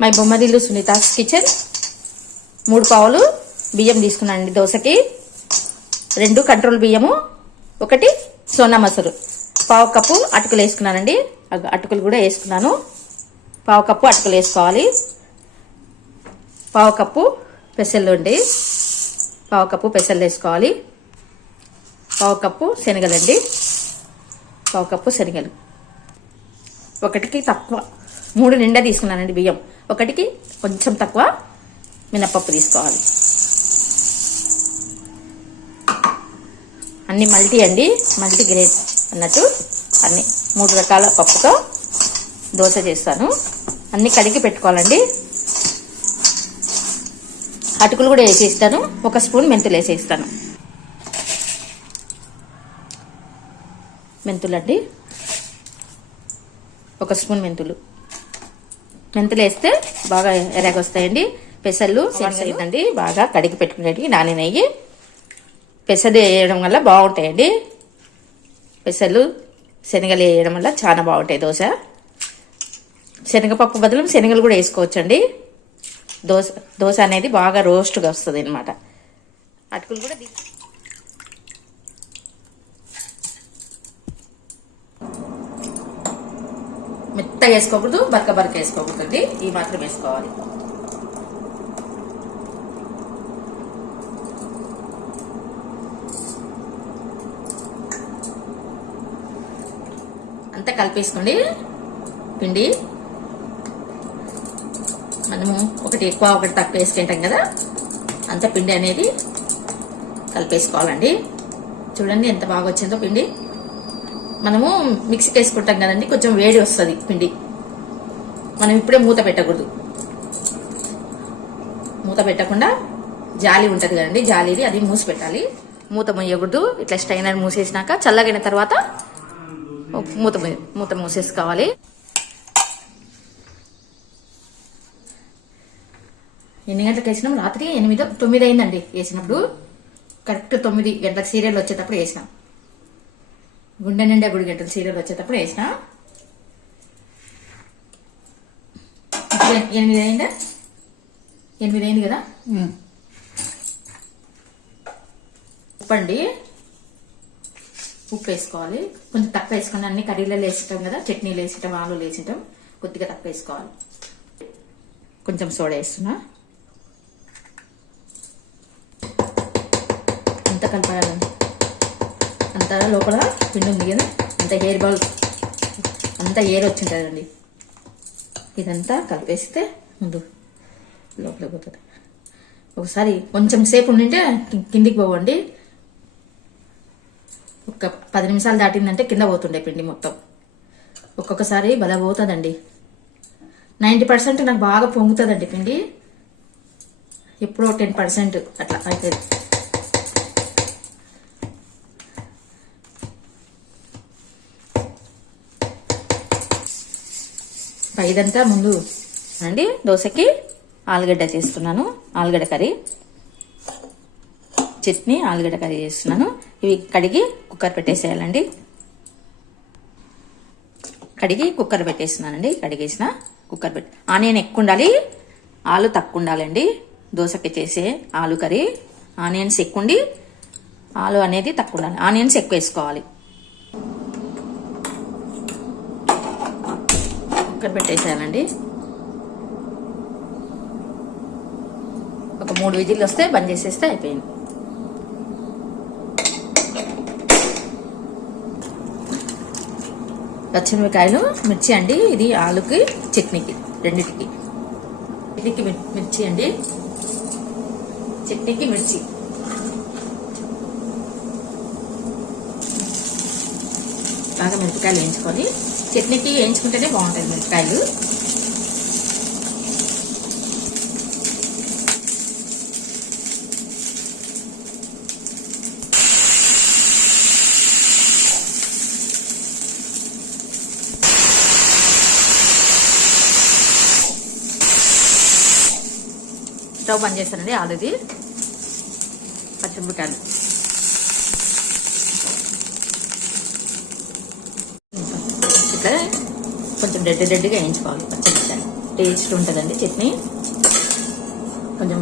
My Bommarillu Sunita's kitchen 3 పావులు బియ్యం తీసుకున్నానండి దోశకి, 2 కంట్రోల్ బియ్యము, 1 సోనా మసూరు, పావు కప్పు అటుకులు వేసుకున్నానండి. అటుకులు కూడా వేసుకున్నాను. పావు కప్పు అటుకులు వేసుకోవాలి. పావు కప్పు పెసలు అండి, పావు కప్పు పెసలు వేసుకోవాలి. పావు కప్పు శనగలండి, పావు కప్పు శనగలు. 1కి తక్కువ 3 నిండా తీసుకున్నానండి బియ్యం, 1కి కొంచెం తక్కువ మినపప్పు తీసుకోవాలి. అన్ని మల్టీ అండి, మల్టీ గ్రేడ్ అన్నట్టు అన్ని 3 రకాల పప్పుతో దోశ చేస్తాను. అన్ని కడిగి పెట్టుకోవాలండి. అటుకులు కూడా వేసేస్తాను. 1 స్పూన్ మెంతులు వేసేస్తాను. మెంతులు అండి, 1 స్పూన్ మెంతులు వేస్తే బాగా ఎర్రగొస్తాయండి. పెసలు శనగలండి బాగా కడిగి పెట్టుకునేవి నాని నెయ్యి. పెసలు వేయడం వల్ల బాగుంటాయండి. పెసలు శనగలు వేయడం వల్ల చాలా బాగుంటాయి దోశ. శనగపప్పు బదులు శనగలు కూడా వేసుకోవచ్చండి. దోశ అనేది బాగా రోస్ట్గా వస్తుంది అనమాట. అటుకులు కూడా మెత్తగా వేసుకోకూడదు, బరక వేసుకోకూడదండి. ఈ మాత్రం వేసుకోవాలి. అంతా కలిపేసుకోండి. పిండి మనము 1 ఎక్కువ 1 తక్కువ వేసుకుంటాం కదా, అంత పిండి అనేది కలిపేసుకోవాలండి. చూడండి ఎంత బాగా వచ్చిందో పిండి. మనము మిక్సీకి వేసుకుంటాం కదండి, కొంచెం వేడి వస్తుంది పిండి. మనం ఇప్పుడే మూత పెట్టకూడదు. మూత పెట్టకుండా జాలి ఉంటుంది కదండి, జాలిది అది మూసి పెట్టాలి. మూత మొయ్యకూడదు. ఇట్లా స్టైనర్ మూసేసినాక చల్లగైన తర్వాత మూత మూసేసుకోవాలి. ఎన్ని గంటలకు వేసినాం? రాత్రి 8, 9 అయిందండి వేసినప్పుడు. కరెక్ట్ 9 గంటలకు సీరియల్ వచ్చేటప్పుడు వేసినాం. గుండె నిండా 3 గంటల సీరియల్ వచ్చేటప్పుడు వేసిన. 8 అయిందా? 8 అయింది కదా. ఉప్పండి, ఉప్పు వేసుకోవాలి. కొంచెం తక్కువ వేసుకోండి. అన్ని కర్రీలలో వేసిటాం కదా, చట్నీలు వేసిటాం, ఆలులు వేసిటాం, కొద్దిగా తక్కువ వేసుకోవాలి. కొంచెం సోడా వేస్తున్నా. అంతా కలపాలండి. అంతా లోపల పిండి ఉంది కదా, అంత హెయిర్ బాల్ అంతా ఎయిర్ వచ్చింటుందండి. ఇదంతా కలిపేస్తే ముందు లోపలికి పోతుంది. ఒకసారి కొంచెం సేపు ఉండింటే కిందికి పోవండి. ఒక 10 నిమిషాలు దాటిందంటే కింద పోతుండే పిండి మొత్తం. ఒక్కొక్కసారి బల పోతుందండి. 90% నాకు బాగా పొంగుతుందండి పిండి. ఎప్పుడో 10% అట్లా అవుతుంది. ఇదంతా ముందు అండి. దోశకి ఆలుగడ్డ చేస్తున్నాను, ఆలుగడ్డ కర్రీ, చట్నీ, ఆలుగడ్డ కర్రీ చేస్తున్నాను. ఇవి కడిగి కుక్కర్ పెట్టేసేయాలండి. కడిగి కుక్కర్ పెట్టేస్తున్నానండి. కడిగేసిన కుక్కర్ పెట్టి, ఆనియన్ ఎక్కువ ఉండాలి, ఆలు తక్కువ ఉండాలండి. దోశకి చేసే ఆలు కర్రీ ఆనియన్స్ ఎక్కువ ఉండి ఆలు అనేది తక్కువ ఉండాలి. ఆనియన్స్ ఎక్కువ వేసుకోవాలి. కుక్కర్ పెట్టేసేయాలండి. ఒక 3 విజిల్లు వస్తే బంద్ చేసేస్తే అయిపోయింది. పచ్చిమిరపకాయలు, మిర్చి అండి. ఇది ఆలుకి, చట్నీకి, రెండింటికి. చట్నీకి మిర్చి అండి, చట్నీకి మిర్చి. బాగా మిరపకాయలు వేయించుకొని, చట్నీకి వేయించుకుంటేనే బాగుంటాయి మిరపకాయలు. స్టవ్ బంద్ చేస్తానండి. ఆలుది, పచ్చిమిరపకాయలు, ఇట్లా కొంచెం రెడ్డిగా వేయించుకోవాలి పచ్చిమిరపకాయలు. టేస్ట్ ఉంటుందండి చట్నీ. కొంచెం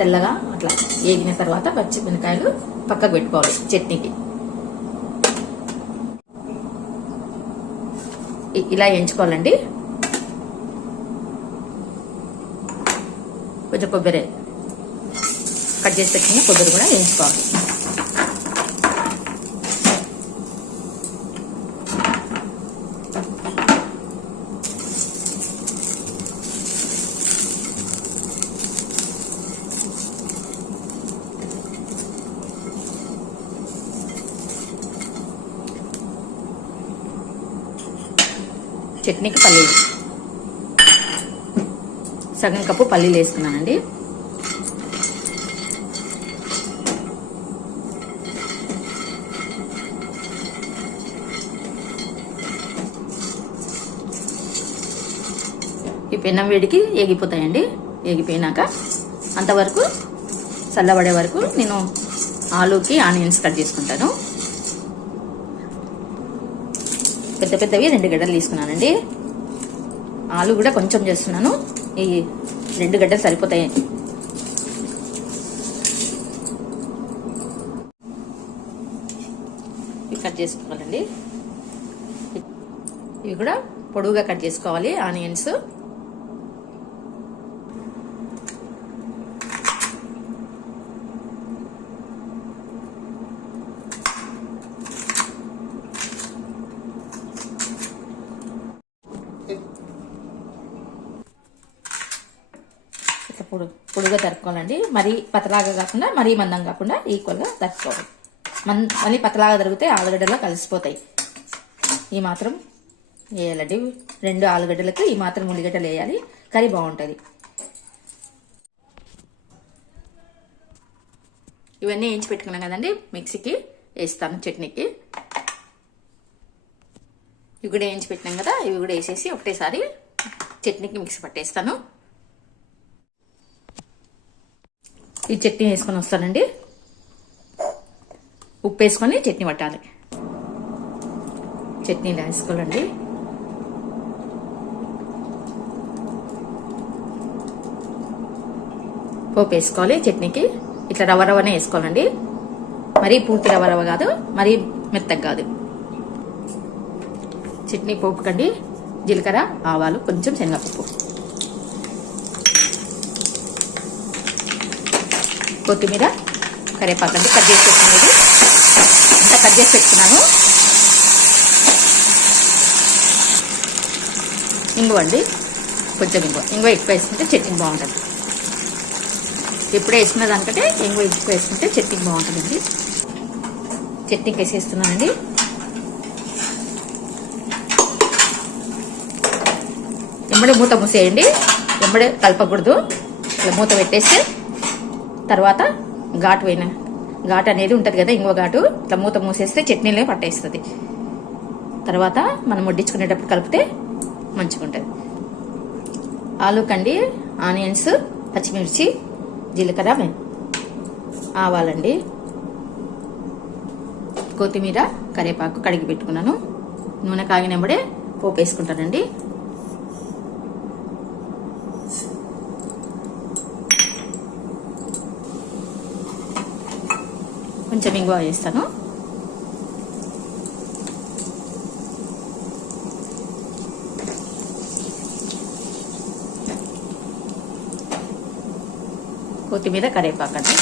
తెల్లగా అట్లా వేగిన తర్వాత పచ్చిమిరకాయలు పక్కకు పెట్టుకోవాలి చట్నీకి. ఇలా వేయించుకోవాలండి. కొంచెం కొబ్బరి కట్ చేసి పెట్టుకుని కొబ్బరి కూడా వేయించుకోవాలి. చట్నీకి పల్లీలు సగం కప్పు పల్లీలు వేసుకున్నానండి. ఈ పెన్నం వేడికి ఏగిపోతాయండి. ఏగిపోయినాక అంతవరకు చల్లబడే వరకు నేను ఆలూకి ఆనియన్స్ కట్ చేసుకుంటాను. పెద్ద పెద్దవి 2 గడ్డలు తీసుకున్నానండి. ఆలు కూడా కొంచెం చేస్తున్నాను. ఈ 2 గడ్డలు సరిపోతాయి. ఇవి కట్ చేసుకోవాలండి. ఇవి కూడా పొడువుగా కట్ చేసుకోవాలి ఆనియన్స్. ఇట్లా పొడుగా తరుపుకోవాలండి. మరీ పతలాగా కాకుండా మరీ మందం కాకుండా ఈక్వల్గా తరుపుకోవాలి. మళ్ళీ పతలాగా తరిగితే ఆలుగడ్డలో కలిసిపోతాయి. ఈ మాత్రం వేయాలండి. 2 ఆలుగడ్డలకు ఈ మాత్రం ఉల్లిగడ్డలు వేయాలి. కర్రీ బాగుంటుంది. ఇవన్నీ వేయించి పెట్టుకున్నాం కదండి. మిక్సీకి వేస్తాను చట్నీకి. ఇవి కూడా వేయించి పెట్టినాం కదా, ఇవి కూడా వేసేసి ఒకటేసారి చట్నీకి మిక్సీ పట్టేస్తాను. ఈ చట్నీ వేసుకొని వస్తానండి. ఉప్పు వేసుకొని చట్నీ పట్టాలి. చట్నీలో వేసుకోవాలండి. పోపు వేసుకోవాలి చట్నీకి. ఇట్లా రవ్వనే వేసుకోవాలండి. మరీ పూర్తి రవ్వ కాదు, మరీ మెత్తగా కాదు. చట్నీ పోపుకండి జీలకర్ర, ఆవాలు, కొంచెం శనగపప్పు, కొత్తిమీర, కరివేపాకు అండి కట్ చేసి పెట్టుకునేది. అంతా కట్ చేసి పెట్టుకున్నాను. ఇంగువ అండి, కొంచెం ఇంగువ ఎక్కువ వేసుకుంటే చట్నీ బాగుంటుంది. ఎప్పుడే వేసుకున్న దానికంటే ఇంగువ ఎక్కువ వేసుకుంటే చట్నీ బాగుంటుందండి. చట్నీకి వేసేస్తున్నానండి. ఎంబడే మూత మూసేయండి. ఎంబడే కలపకూడదు. ఇలా మూత పెట్టేస్తే తర్వాత ఘాటు అనేది ఉంటుంది కదా, ఇంగువ ఘాటు. ఇట్లా మూత మూసేస్తే చట్నీలో పట్టేస్తుంది. తర్వాత మనం వడ్డించుకునేటప్పుడు కలిపితే మంచిగా ఉంటుంది. ఆలూకండి ఆనియన్స్, పచ్చిమిర్చి, జీలకర్ర, ఆవాలండి, కొత్తిమీర, కరివేపాకు కడిగి పెట్టుకున్నాను. నూనె కాగినప్పుడే పోపు వేసుకుంటానండి. కొంచెం ఇంగువ వేస్తాను. కొత్తిమీర, కరివేపాకు అండి.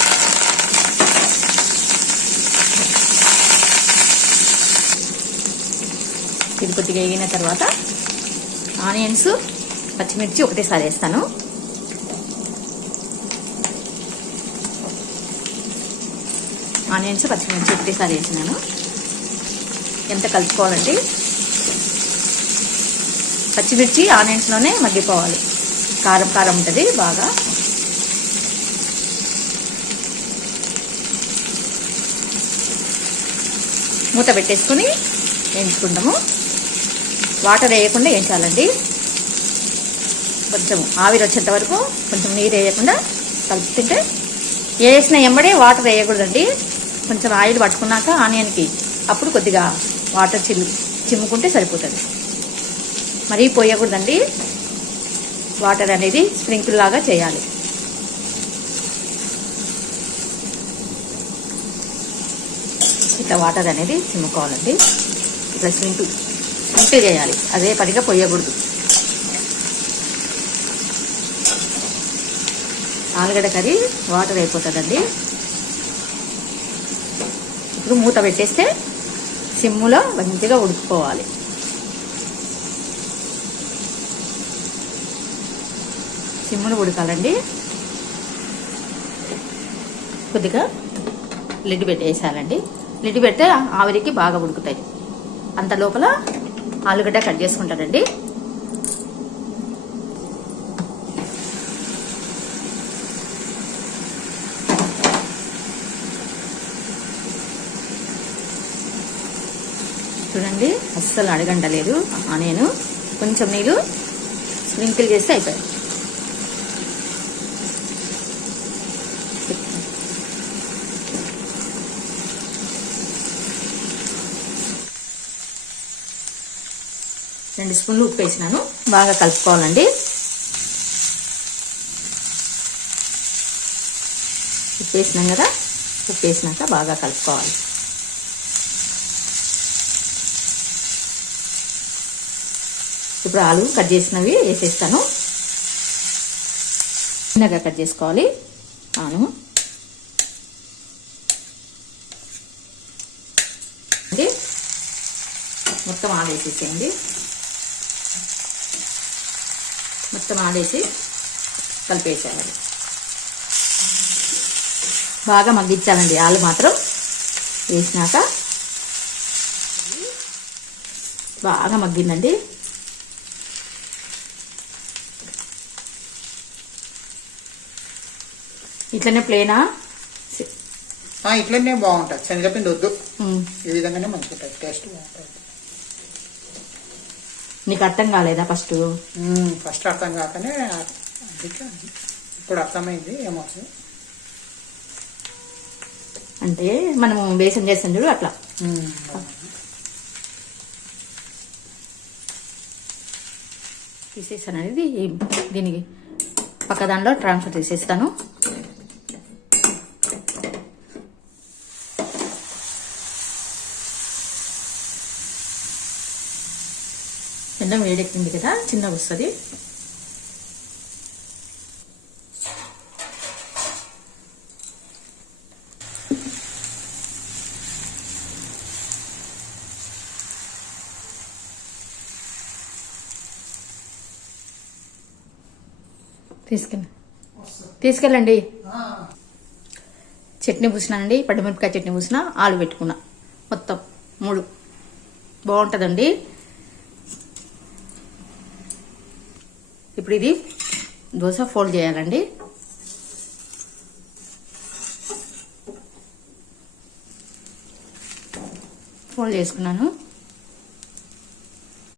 ఇది కొద్దిగా వేగిన తర్వాత ఆనియన్స్, పచ్చిమిర్చి ఒకటేసారి వేస్తాను. ఆనియన్స్, పచ్చిమిర్చి ఒకటేసారి వేసినాను. ఎంత కలుపుకోవాలండి. పచ్చిమిర్చి ఆనియన్స్లోనే మగ్గిపోవాలి. కారం కారం ఉంటుంది బాగా. మూత పెట్టేసుకుని వేయించుకుంటాము. వాటర్ వేయకుండా వేయించాలండి. కొంచెం ఆవిరి వచ్చేంత వరకు కొంచెం నీరు వేయకుండా కలుపుతుంటే, వేసిన ఎంబడే వాటర్ వేయకూడదండి. కొంచెం ఆయిల్ పట్టుకున్నాక ఆనియన్కి అప్పుడు కొద్దిగా వాటర్ చిమ్ముకుంటే సరిపోతుంది. మరీ పోయకూడదండి. వాటర్ అనేది స్ప్రింకిల్ లాగా చేయాలి. ఇట్లా వాటర్ అనేది చిమ్ముకోవాలండి. ఇట్లా స్ప్రింకిల్ చేయాలి, అదే పనిగా పొయ్యకూడదు. ఆలుగడ్డ కర్రీ వాటర్ అయిపోతుందండి. ఇప్పుడు మూత పెట్టేస్తే సిమ్ములో మంచిగా ఉడుకుకోవాలి. సిమ్ములో ఉడకాలండి. కొద్దిగా లిడ్ పెట్టేసాలండి. లిడ్ పెడితే ఆవిరికి బాగా ఉడుకుతాయి. అంత లోపల ఆలుగడ్డ కట్ చేసుకుంటానండి. చూడండి, అస్సలు అడగంటలేదు. నేను కొంచెం నీళ్ళు స్ప్రింకిల్ చేస్తే అయిపోయాయి. రెండు స్పూన్లు ఉప్పు వేసినాను. బాగా కలుపుకోవాలండి. ఉప్పు వేసినాం కదా, ఉప్పు వేసినాక బాగా కలుపుకోవాలి. ఇప్పుడు ఆలు కట్ చేసినవి వేసేస్తాను. చిన్నగా కట్ చేసుకోవాలి. మొత్తం ఆలు వేసేసేయండి. మొత్తం ఆడేసి కలిపేసేయాలి. బాగా మగ్గించాలండి. ఆలు మాత్రం వేసినాక బాగా మగ్గిందండి. ఇట్లనే ప్లేనా? ఇట్లనే బాగుంటుంది. శనగపిండి వద్దు, ఈ విధంగానే మంచిగా టేస్ట్ బాగుంటుంది. నీకు అర్థం కాలేదా ఫస్ట్? ఫస్ట్ అర్థం కాకనే ఇప్పుడు అర్థమైంది. ఏమవుతుంది అంటే మనము బేసన్ చేస్తాం చూడు, అట్లా. తీసేస్తాను అనేది దీనికి పక్క దాంట్లో ట్రాన్స్ఫర్ చేసేస్తాను. చిన్న వేడెక్కింది కదా, చిన్నగా వస్తుంది. తీసుకెళ్ళండి. చట్నీ పూసినానండి, పచ్చిమిరపకాయ చట్నీ పూసిన, ఆలు పెట్టుకున్నా. మొత్తం 3 బాగుంటుందండి. ఇప్పుడు ఇది దోశ ఫోల్డ్ చేయాలండి. ఫోల్డ్ చేసుకున్నాను.